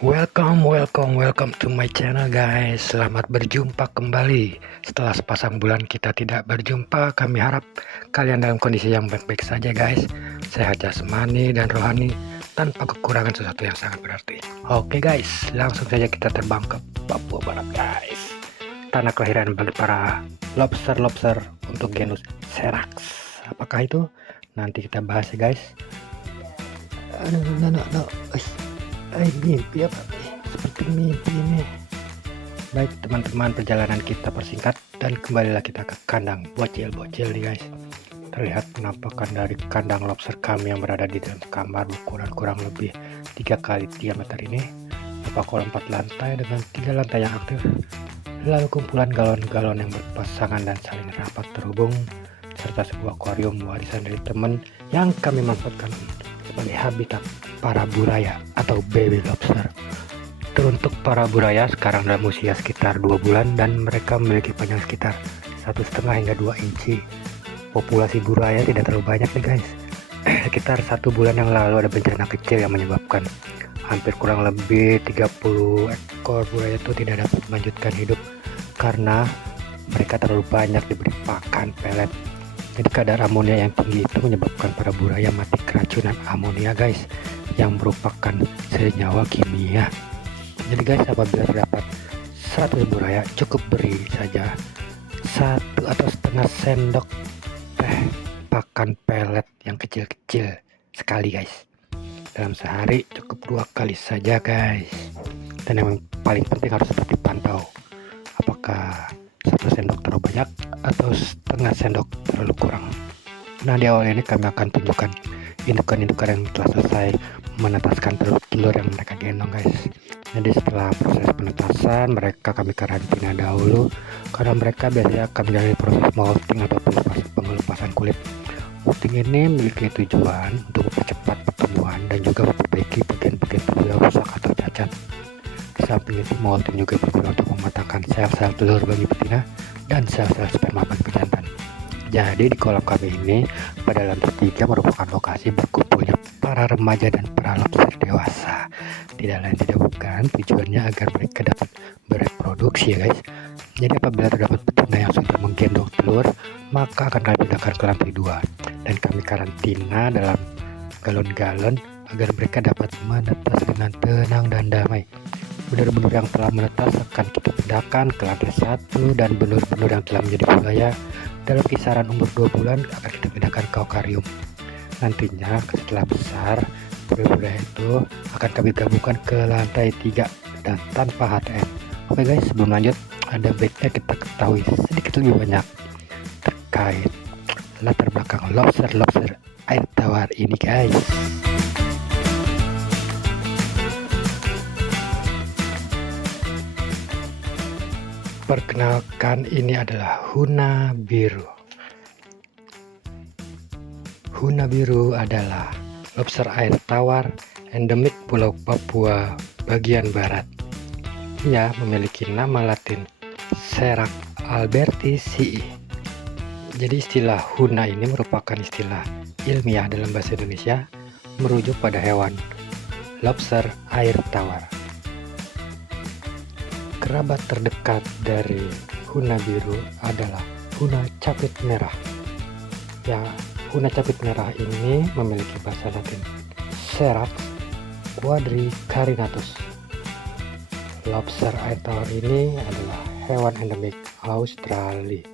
Welcome to my channel guys. Selamat berjumpa kembali. Setelah sepasang bulan kita tidak berjumpa, kami harap kalian dalam kondisi yang baik-baik saja guys. Sehat jasmani dan rohani tanpa kekurangan sesuatu yang sangat berarti. Oke guys, langsung saja kita terbang ke Papua Barat guys. Tanah kelahiran bagi para lobster untuk genus Serax. Apakah itu? Nanti kita bahas ya guys. Mimpi apa nih? Seperti mimpi nih. Baik teman-teman, perjalanan kita persingkat dan kembalilah kita ke kandang bocil-bocil nih guys. Terlihat penampakan dari kandang lobster kami yang berada di dalam kamar berukuran kurang lebih 3 kali diameter ini. Berupa 4 lantai dengan 3 lantai yang aktif. Lalu kumpulan galon-galon yang berpasangan dan saling rapat terhubung, serta sebuah akuarium warisan dari teman yang kami manfaatkan sebagai habitat para buraya atau baby lobster. Teruntuk para buraya sekarang dalam usia sekitar 2 bulan dan mereka memiliki panjang sekitar 1,5 hingga 2 inci. Populasi buraya tidak terlalu banyak nih guys. Sekitar 1 bulan yang lalu ada bencana kecil yang menyebabkan hampir kurang lebih 30 ekor buraya itu tidak dapat melanjutkan hidup karena mereka terlalu banyak diberi pakan pelet. Jadi kadar amonia yang tinggi itu menyebabkan para buraya mati keracunan amonia guys, yang merupakan senyawa kimia. Jadi guys, apabila terdapat 100 buraya, cukup beri saja 1 atau setengah sendok teh pakan pelet yang kecil-kecil sekali guys. Dalam sehari cukup 2 kali saja guys. Dan yang paling penting harus tetap dipantau apakah 1 sendok terlalu banyak atau setengah sendok terlalu kurang. Nah, di awal ini kami akan tunjukkan indukan-indukan yang telah selesai menetaskan telur-telur yang mereka gendong guys. Jadi setelah proses penetasan, mereka kami karantina dahulu karena mereka biasanya akan menjalani proses molting atau pengelupasan kulit. Molting ini memiliki tujuan untuk mempercepat pertumbuhan dan juga memperbaiki bagian-bagian tubuh yang rusak atau cacat. Di samping itu, molting juga berguna untuk mematangkan sel-sel telur bagi betina dan sel-sel sperma bagi pejantan. Jadi di kolam kami ini pada lantai 3 merupakan lokasi berkumpulnya para remaja dan para lobster dewasa. Tidak lain tidak bukan, tujuannya agar mereka dapat bereproduksi ya guys. Jadi apabila terdapat betina yang sudah menggendong telur, maka akan kami pindahkan ke lantai 2 dan kami karantina dalam galon-galon agar mereka dapat menetas dengan tenang dan damai. Benur-benur yang telah menetas akan kita pindahkan ke lantai 1 dan benur-benur yang telah menjadi buraya dalam kisaran umur 2 bulan akan kita pindahkan ke akuarium. Nantinya setelah besar, buraya itu akan kami gabungkan ke lantai 3 dan tanpa HTM. Oke guys, sebelum lanjut ada baiknya kita ketahui sedikit lebih banyak terkait latar belakang lobster air tawar ini guys. Perkenalkan, ini adalah Huna biru. Huna biru adalah lobster air tawar endemik Pulau Papua bagian barat. Ia memiliki nama latin Serax albertii. Jadi istilah Huna ini merupakan istilah ilmiah dalam bahasa Indonesia merujuk pada hewan lobster air tawar. Kerabat terdekat dari Huna biru adalah Huna capit merah. Ya, Huna capit merah ini memiliki bahasa Latin Serax quadricarinatus. Lobster air tawar ini adalah hewan endemik Australia.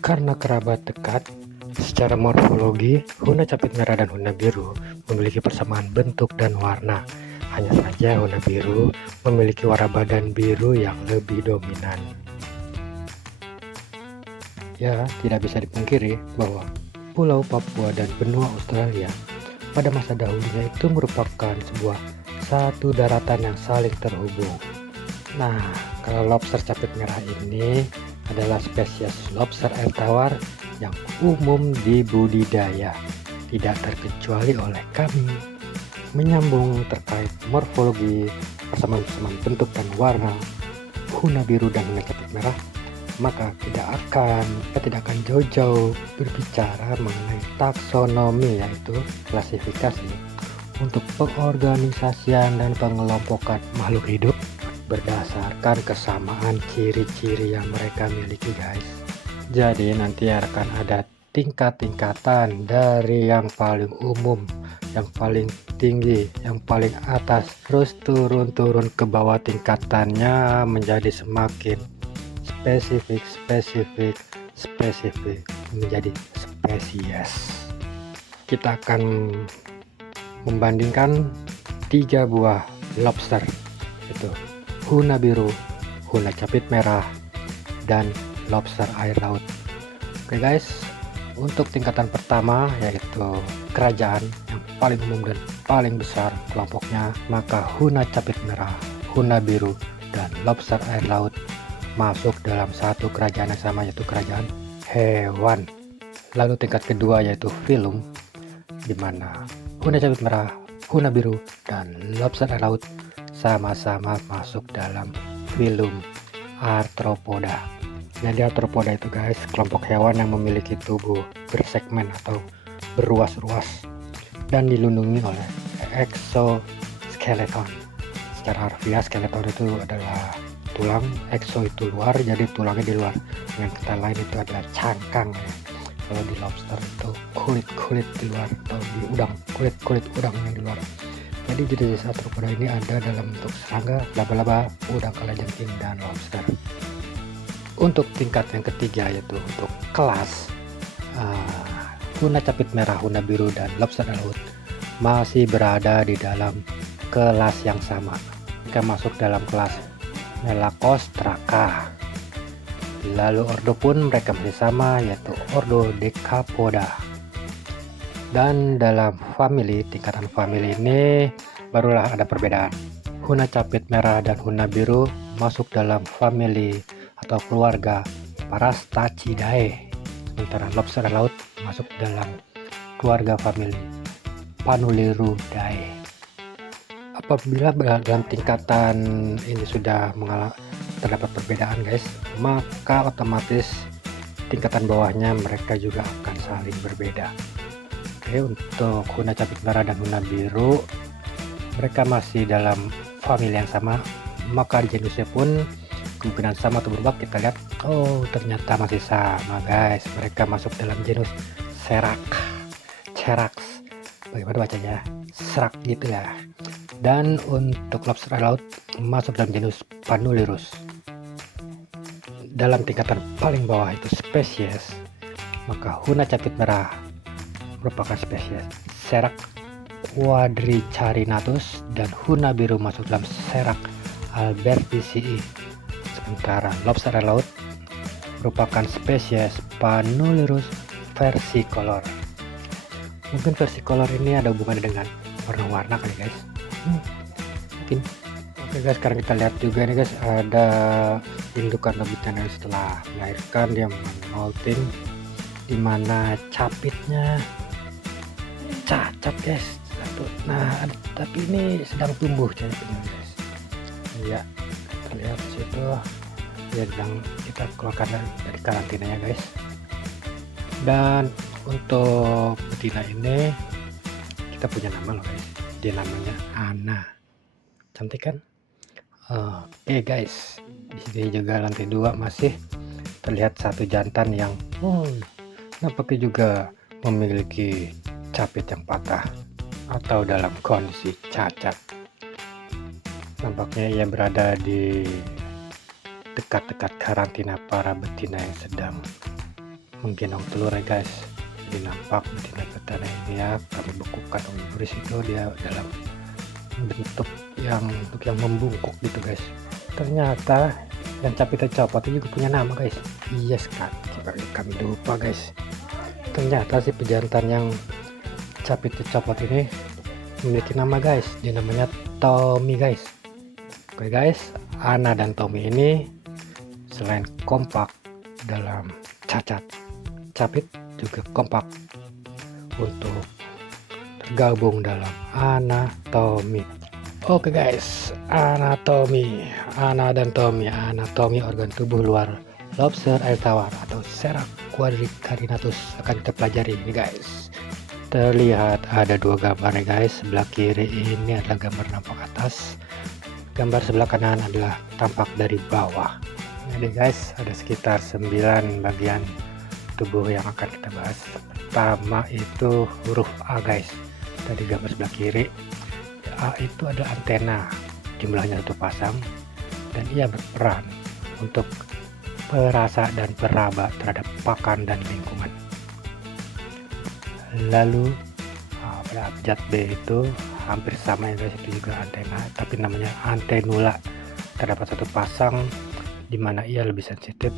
Karena kerabat dekat, secara morfologi Huna capit merah dan Huna biru memiliki persamaan bentuk dan warna. Hanya saja Huna biru memiliki warna badan biru yang lebih dominan. Ya, tidak bisa dipungkiri bahwa Pulau Papua dan benua Australia pada masa dahulunya itu merupakan sebuah satu daratan yang saling terhubung. Nah, kalau lobster capit merah ini adalah spesies lobster air tawar yang umum dibudidaya, tidak terkecuali oleh kami. Menyambung terkait morfologi, persamaan bentuk dan warna Huna biru dan Huna capit merah, maka kita tidak akan jauh-jauh berbicara mengenai taksonomi, yaitu klasifikasi. untuk pengorganisasian dan pengelompokan makhluk hidup berdasarkan kesamaan ciri-ciri yang mereka miliki guys. Jadi nanti akan ada tingkat-tingkatan dari yang paling umum, yang paling tinggi, yang paling atas, terus turun-turun ke bawah tingkatannya menjadi semakin spesifik menjadi spesies. Kita akan membandingkan 3 buah lobster, yaitu huna biru, huna capit merah, dan lobster air laut. Oke guys, untuk tingkatan pertama yaitu kerajaan yang paling umum dan paling besar kelompoknya, maka huna capit merah, huna biru, dan lobster air laut masuk dalam satu kerajaan yang sama, yaitu kerajaan hewan. Lalu tingkat kedua yaitu filum, di mana huna capit merah, huna biru, dan lobster air laut sama-sama masuk dalam filum Arthropoda. Jadi Arthropoda itu guys, kelompok hewan yang memiliki tubuh bersegmen atau berruas-ruas dan dilindungi oleh exoskeleton. Secara harfiah skeleton itu adalah tulang, exo itu luar, jadi tulangnya di luar. Dengan kata lain itu adalah cangkang ya. Kalau di lobster itu kulit di luar, atau di udang kulit udang yang di luar. Jadi jenis Arthropoda ini ada dalam bentuk serangga, laba-laba, udang kalajengking, dan lobster. Untuk tingkat yang ketiga yaitu untuk kelas huna capit merah, huna biru, dan lobster laut masih berada di dalam kelas yang sama. Mereka masuk dalam kelas Melacostraca. Lalu ordo pun mereka masih sama, yaitu ordo Decapoda. Dan dalam family, tingkatan family ini barulah ada perbedaan. Huna capit merah dan huna biru masuk dalam family atau keluarga Parastachidae, sementara lobster laut masuk dalam keluarga family Panulirudae. Apabila dalam tingkatan ini sudah terdapat perbedaan guys, maka otomatis tingkatan bawahnya mereka juga akan saling berbeda. Oke, untuk huna capit merah dan huna biru mereka masih dalam famili yang sama, maka genusnya pun kemungkinan sama atau berubah. Kita lihat, oh ternyata masih sama guys, mereka masuk dalam genus Cerax, bagaimana bacanya, serak gitu ya. Dan untuk lobster laut masuk dalam genus Panulirus. Dalam tingkatan paling bawah itu spesies, maka huna capit merah merupakan spesies Serak quadricarinatus, dan huna biru masuk dalam Serak alberticii. Sementara lobster laut merupakan spesies Panulirus versicolor. Mungkin versicolor ini ada hubungannya dengan warna-warna kali guys, mungkin. Oke guys, sekarang kita lihat juga nih guys, ada indukan atau betina setelah melahirkan dia molting, dimana capitnya cacat guys. Nah tapi ini sedang tumbuh capitnya guys. Iya, terlihat di situ dia sedang kita keluarkan dari karantina ya guys. Dan untuk betina ini kita punya nama loh guys, dia namanya Ana. Cantik kan? Oke guys, di sini juga lantai 2 masih terlihat satu jantan yang nampaknya juga memiliki capit yang patah atau dalam kondisi cacat. Nampaknya ia berada di dekat-dekat karantina para betina yang sedang menggendong telur ya guys. Jadi nampak betina-betina ini ya, kami bekukan umbris itu dia dalam bentuk yang membungkuk gitu guys. Ternyata yang capitnya copot itu juga punya nama guys. Yes kan, kami lupa guys. Ternyata si pejantan yang capitnya copot ini memiliki nama guys, dia namanya Tommy guys. Oke guys, Ana dan Tommy ini selain kompak dalam cacat, capit juga kompak untuk tergabung dalam anatomi. Oke guys, anatomi Ana dan Tommy. Anatomi organ tubuh luar lobster air tawar atau Serak quadricarinatus akan kita pelajari ini guys. terlihat ada dua gambar nih guys. Sebelah kiri ini adalah gambar nampak atas, gambar sebelah kanan adalah tampak dari bawah. Jadi guys, ada sekitar 9 bagian tubuh yang akan kita bahas. Pertama itu huruf A guys, dari gambar sebelah kiri. A itu adalah antena, jumlahnya 1 pasang, dan ia berperan untuk perasa dan peraba terhadap pakan dan lingkungan. Lalu pada abjad B itu hampir sama ya guys, itu juga antena, tapi namanya antenula. Terdapat 1 pasang di mana ia lebih sensitif,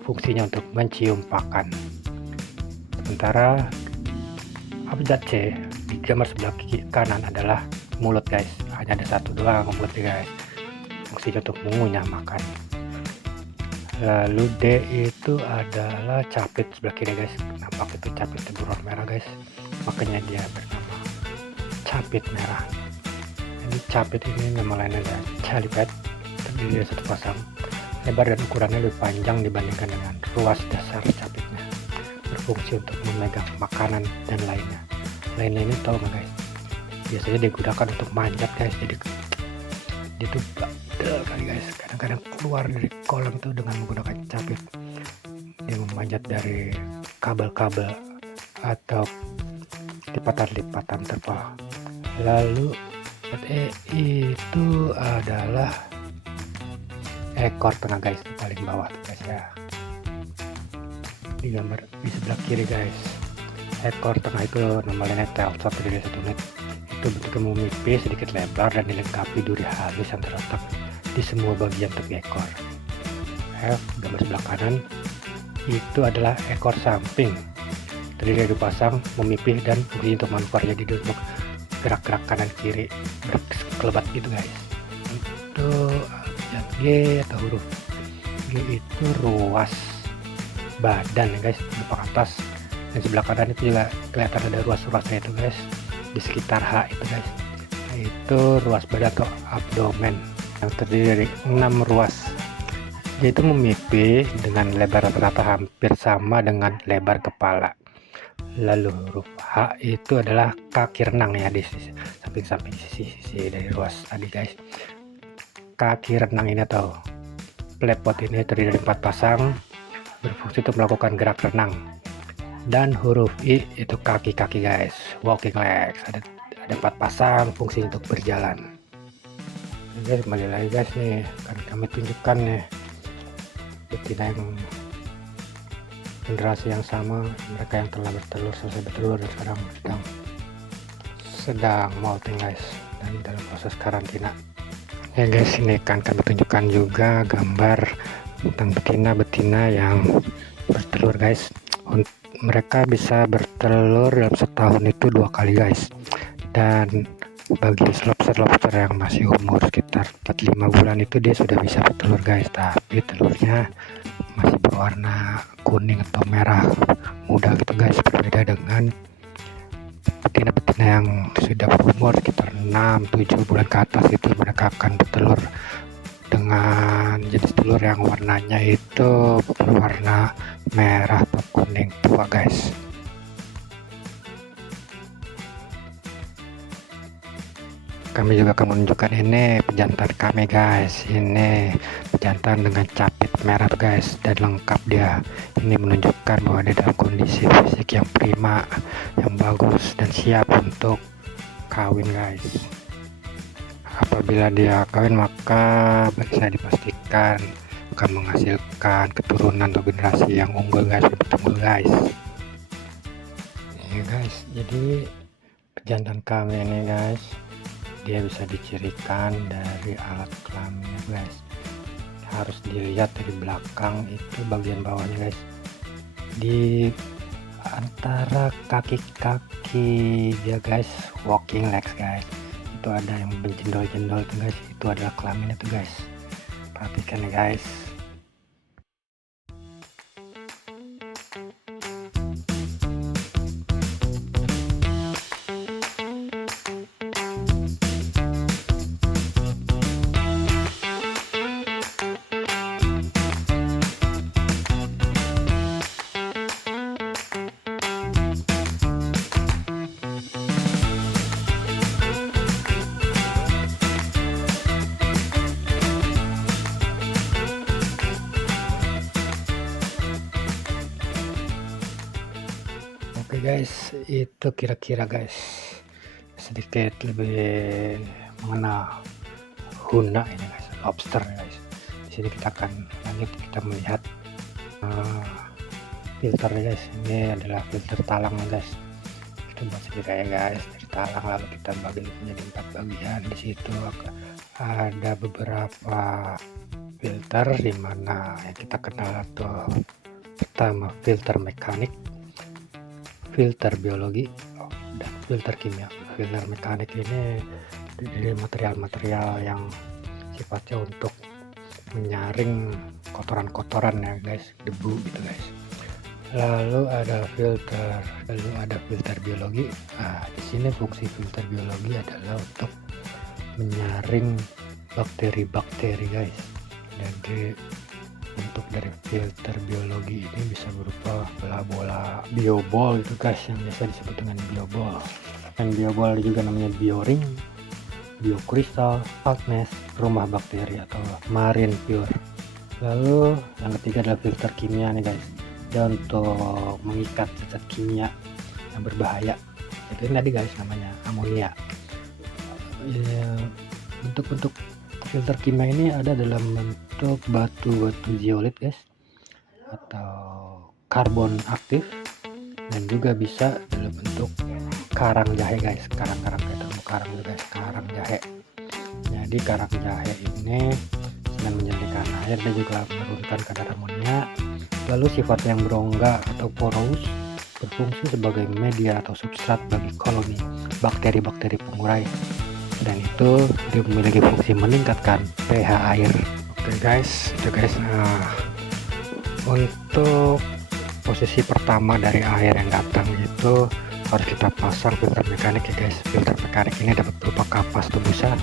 fungsinya untuk mencium pakan. Sementara abjad C di gambar sebelah kanan adalah mulut guys, hanya ada 1 doang mulutnya guys, fungsinya untuk mengunyah makan. Lalu D itu adalah capit sebelah kiri guys, nampak itu capit berwarna merah guys, makanya dia bernama capit merah. Ini capit ini nama lainnya adalah calipet, terdiri dari 1 pasang, lebar dan ukurannya lebih panjang dibandingkan dengan ruas dasar capitnya, berfungsi untuk memegang makanan dan lainnya. Lainnya ini tahu nggak guys, biasanya digunakan untuk manjat guys, jadi itu bandel kali guys, kadang-kadang keluar dari kolam itu dengan menggunakan capit. Dia memanjat dari kabel-kabel atau lipatan-lipatan terpal. Lalu E itu adalah ekor tengah guys, di paling bawah tuh guys ya, di gambar di sebelah kiri guys. Ekor tengah itu namanya telsot, dari 1 unit. Itu bentuknya memipih, sedikit lebar, dan dilengkapi duri halus yang terletak di semua bagian tepi ekor. F gambar sebelah kanan itu adalah ekor samping, terdiri dari 2 pasang, memipih dan fungsi untuk manuver, jadi untuk gerak-gerak kanan kiri berkelebat gitu guys. Untuk G atau huruf G itu ruas badan ya guys, nampak atas, dan sebelah kanan itu juga kelihatan ada ruas-ruasnya itu guys, di sekitar H itu guys. Nah, itu ruas badan atau abdomen yang terdiri dari 6 ruas. Dia itu memipih dengan lebar rata-rata hampir sama dengan lebar kepala. Lalu huruf H itu adalah kaki renang ya, di samping-samping sisi dari ruas tadi guys. Kaki renang ini atau plepot ini terdiri dari 4 pasang, berfungsi untuk melakukan gerak renang. Dan huruf I itu kaki-kaki guys, walking legs, ada 4 pasang, fungsi untuk berjalan. Oke guys, kembali lagi guys nih, akan kami tunjukkan nih betina yang generasi yang sama, mereka yang telah bertelur, selesai bertelur, dan sekarang sedang molting guys, dan dalam proses karantina. Ya guys, ini akan kami tunjukkan juga gambar tentang betina-betina yang bertelur guys. Mereka bisa bertelur dalam setahun itu 2 kali guys, dan bagi lobster yang masih umur sekitar 4-5 bulan itu dia sudah bisa bertelur guys, tapi telurnya masih berwarna kuning atau merah muda gitu guys, berbeda dengan betina-betina yang sudah berumur sekitar 6-7 bulan ke atas. Itu mereka akan bertelur dengan jenis telur yang warnanya itu berwarna merah atau kuning tua guys. Kami juga akan menunjukkan ini pejantan kami guys, ini pejantan dengan capit merah guys, dan lengkap dia. Ini menunjukkan bahwa dia dalam kondisi fisik yang prima, yang bagus, dan siap untuk kawin guys. Apabila dia kawin maka bisa dipastikan akan menghasilkan keturunan atau generasi yang unggul guys, unggul guys. Ya guys, jadi pejantan kami ini guys, dia bisa dicirikan dari alat kelaminnya guys. Harus dilihat dari belakang itu bagian bawahnya guys, di antara kaki-kaki dia guys, walking legs guys, itu ada yang berjendol-jendol tuh guys, itu adalah kelaminnya tuh guys. Perhatikan ya guys. Oke guys, itu kira-kira guys sedikit lebih mengenal Huna ini guys, lobster guys. Di sini kita akan lanjut, kita melihat filter guys. Ini adalah filter talang guys. Kita buat sendiri ya guys dari talang, lalu kita bagi menjadi 4 bagian. Di situ ada beberapa filter, dimana yang kita kenal atau pertama filter mekanik, filter biologi, dan filter kimia. Filter mekanik ini dari material-material yang sifatnya untuk menyaring kotoran-kotoran ya guys, debu gitu guys. Lalu ada filter biologi. Nah, di sini fungsi filter biologi adalah untuk menyaring bakteri-bakteri guys. Jadi bentuk dari filter biologi ini bisa berupa bola-bola biobol itu guys, yang biasa disebut dengan biobol. Dan biobol juga namanya bioring, biokristal, saltness, rumah bakteri atau marine pure. Lalu yang ketiga adalah filter kimia nih guys. Dan untuk mengikat zat kimia yang berbahaya, itu tadi guys namanya amonia. Bentuk-bentuk filter kimia ini ada dalam bentuk batu-batu zeolit guys, atau karbon aktif, dan juga bisa dalam bentuk karang jahe guys. Karang-karang kayak terumbu karang juga guys, karang jahe. Jadi karang jahe ini dengan menjadikan air dan juga menurunkan kadar amonia. Lalu sifat yang berongga atau porous, berfungsi sebagai media atau substrat bagi koloni bakteri-bakteri pengurai, dan itu dia memiliki fungsi meningkatkan pH air. Oke guys, itu guys. Nah, untuk posisi pertama dari air yang datang itu harus kita pasang filter mekanik ya guys. Filter mekanik ini dapat berupa kapas tubusa,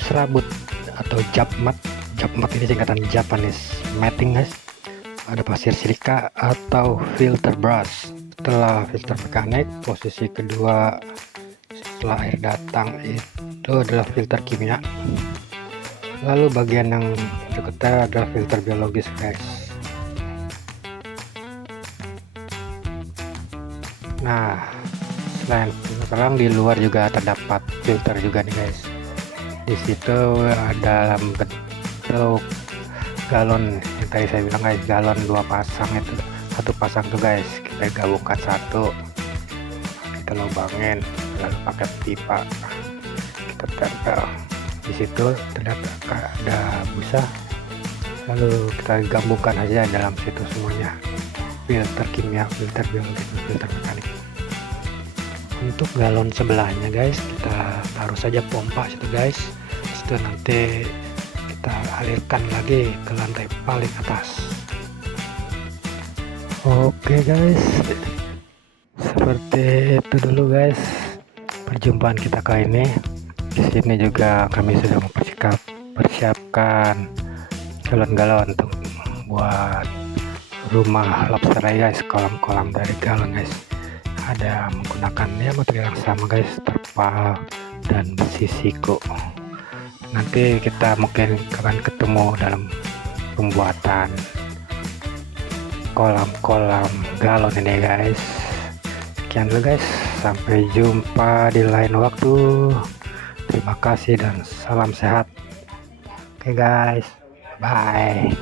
serabut atau japmat. Japmat ini singkatan Japanese matting guys. Ada pasir silika atau filter brush. Setelah filter mekanik, posisi kedua setelah air datang itu adalah filter kimia. Lalu bagian yang berikutnya adalah filter biologis guys. Nah, selain sekarang di luar juga terdapat filter juga nih guys. Di situ ada dalam bentuk galon yang tadi saya bilang guys, galon 2 pasang, itu 1 pasang tuh guys kita gabungkan satu, kita lubangin, lalu pakai pipa kita tempel. Di situ terdapat ada busa, lalu kita gabungkan aja dalam situ semuanya, filter kimia, filter biologi, filter mekanik. Untuk galon sebelahnya guys, kita taruh saja pompa situ guys. Situ nanti kita alirkan lagi ke lantai paling atas. Oke guys, seperti itu dulu guys perjumpaan kita kali ini. Di sini juga kami sudah mempersiapkan galon-galon untuk buat rumah lobster guys, kolam-kolam dari galon guys. Ada menggunakan ya material yang sama guys, terpal dan besi siku. Nanti kita mungkin akan ketemu dalam pembuatan kolam-kolam galon ini guys. Sekian dulu guys, sampai jumpa di lain waktu. Terima kasih dan salam sehat. Oke guys, bye.